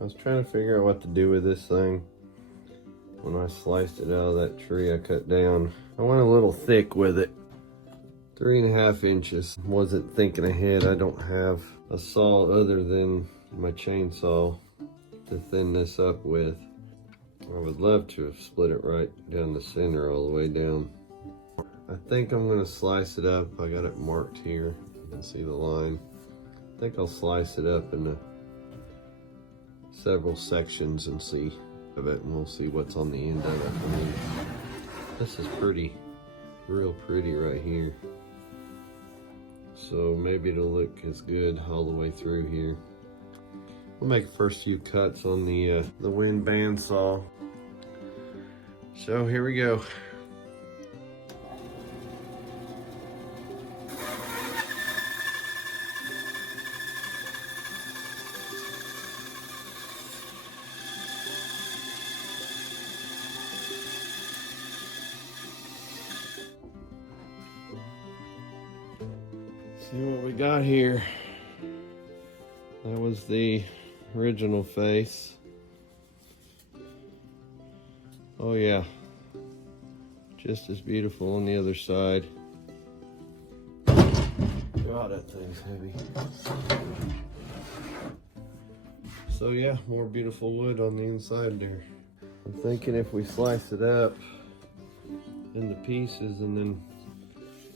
I was trying to figure out what to do with this thing when I sliced it out of that tree I cut down. I went a little thick with it. 3.5 inches. Wasn't thinking ahead. I don't have a saw other than my chainsaw to thin this up with. I would love to have split it right down the center all the way down. I think I'm gonna slice it up. I got it marked here. You can see the line. I think I'll slice it up into several sections and see of it, and we'll see what's on the end of it. I mean, this is pretty, real pretty right here. So maybe it'll look as good all the way through here. We'll make the first few cuts on the WEN bandsaw. So here we go. See what we got here. That was the original face. Oh yeah, just as beautiful on the other side. God, that thing's heavy. So yeah, more beautiful wood on the inside there. I'm thinking if we slice it up into pieces and then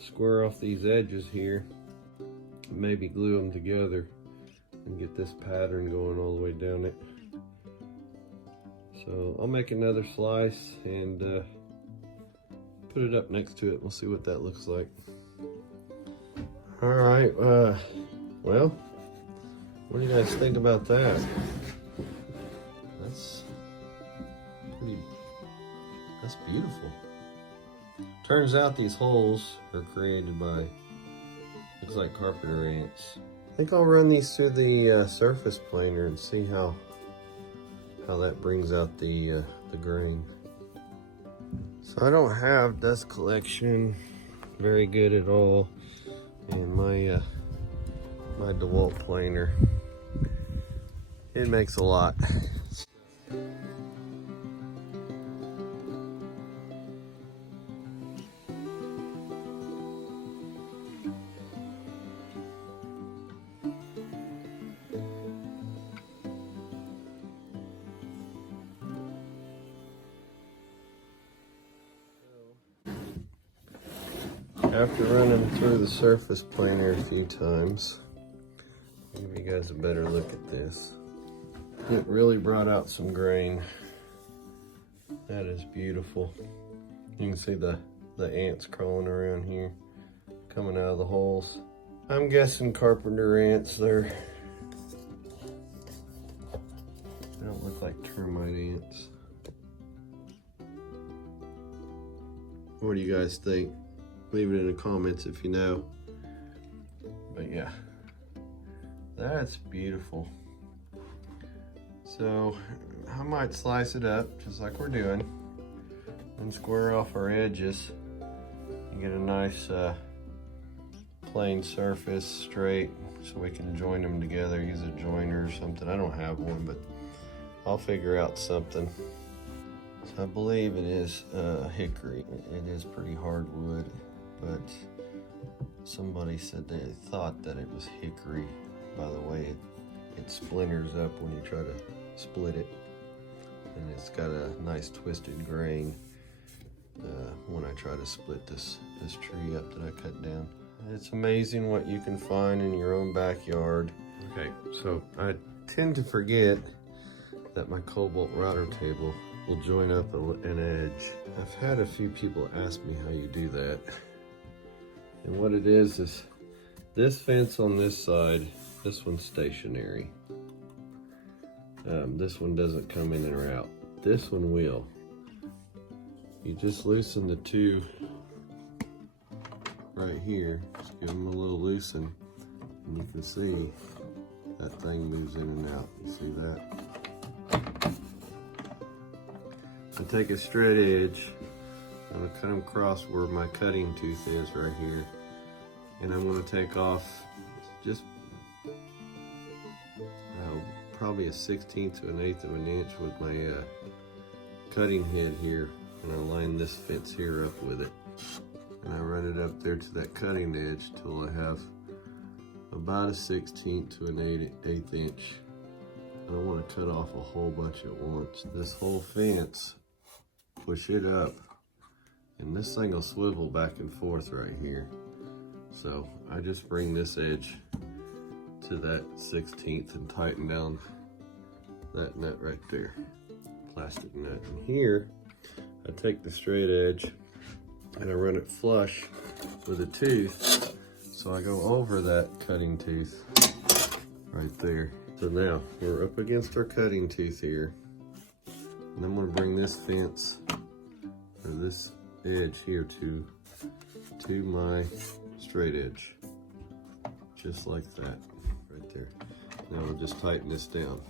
square off these edges here, maybe glue them together and get this pattern going all the way down it. So I'll make another slice and put it up next to it. We'll see what that looks like. All right, well, what do you guys think about that? That's beautiful. Turns out these holes are created by, looks like carpenter ants. I think I'll run these through the surface planer and see how that brings out the grain. So I don't have dust collection very good at all, and my DeWalt planer, it makes a lot. After running through the surface planer a few times, I'll give you guys a better look at this. It really brought out some grain. That is beautiful. You can see the ants crawling around here, coming out of the holes. I'm guessing carpenter ants. They don't look like termite ants. What do you guys think? Leave it in the comments if you know. But yeah, that's beautiful. So I might slice it up just like we're doing and square off our edges and get a nice plain surface straight so we can join them together. Use a joiner or something. I don't have one, but I'll figure out something. So I believe it is hickory. It is pretty hard wood, but somebody said they thought that it was hickory by the way it splinters up when you try to split it, and it's got a nice twisted grain when I try to split this tree up that I cut down. It's amazing what you can find in your own backyard. Okay, so I tend to forget that my Kobalt router table will join up an edge. I've had a few people ask me how you do that. And what it is this fence on this side, this one's stationary. This one doesn't come in and out. This one will. You just loosen the two right here. Just give them a little loosen, and you can see that thing moves in and out. You see that? I take a straight edge. I'm gonna cut them across where my cutting tooth is right here. And I'm gonna take off just probably a 1/16 to 1/8 of an inch with my cutting head here, and I line this fence here up with it. And I run it up there to that cutting edge till I have about a 1/16 to an 1/8 inch. I don't want to cut off a whole bunch at once. This whole fence, push it up, and this thing will swivel back and forth right here. So I just bring this edge to that 1/16 and tighten down that nut right there, plastic nut. And here, I take the straight edge and I run it flush with a tooth. So I go over that cutting tooth right there. So now we're up against our cutting tooth here. And I'm gonna bring this fence, or this edge here to my straight edge. Just like that, right there. Now we'll just tighten this down.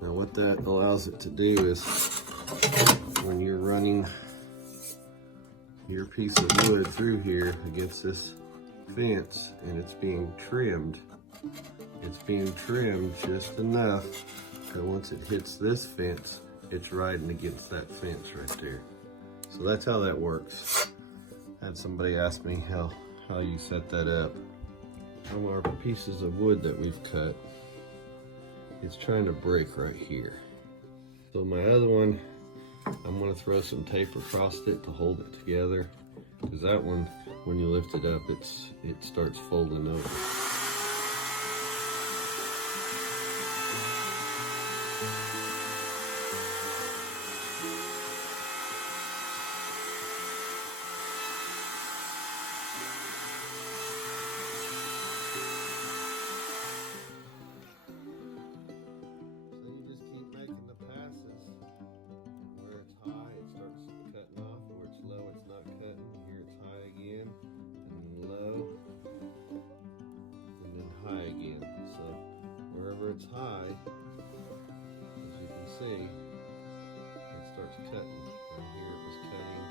Now what that allows it to do is, when you're running your piece of wood through here against this fence and it's being trimmed just enough that once it hits this fence, it's riding against that fence right there. So that's how that works. I had somebody ask me how you set that up. On our pieces of wood that we've cut, it's trying to break right here. So my other one, I'm gonna throw some tape across it to hold it together, because that one, when you lift it up, it starts folding over. It's high, as you can see, it starts cutting. Right here it was cutting,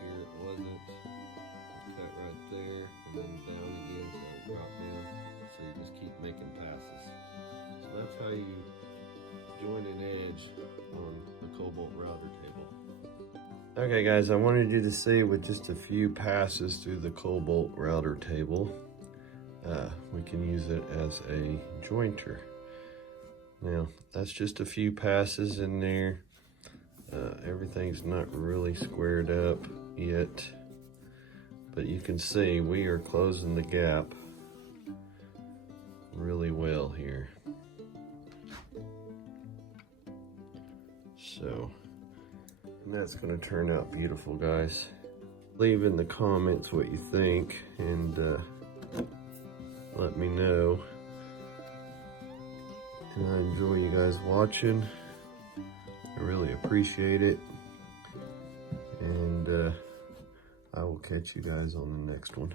here it wasn't. It cut right there, and then down again, so it dropped down. So you just keep making passes. So that's how you join an edge on the Kobalt router table. Okay guys, I wanted you to see with just a few passes through the Kobalt router table, we can use it as a jointer. Now, that's just a few passes in there. Everything's not really squared up yet, but you can see we are closing the gap really well here. So, and that's gonna turn out beautiful, guys. Leave in the comments what you think, and let me know. And I enjoy you guys watching. I really appreciate it. And I will catch you guys on the next one.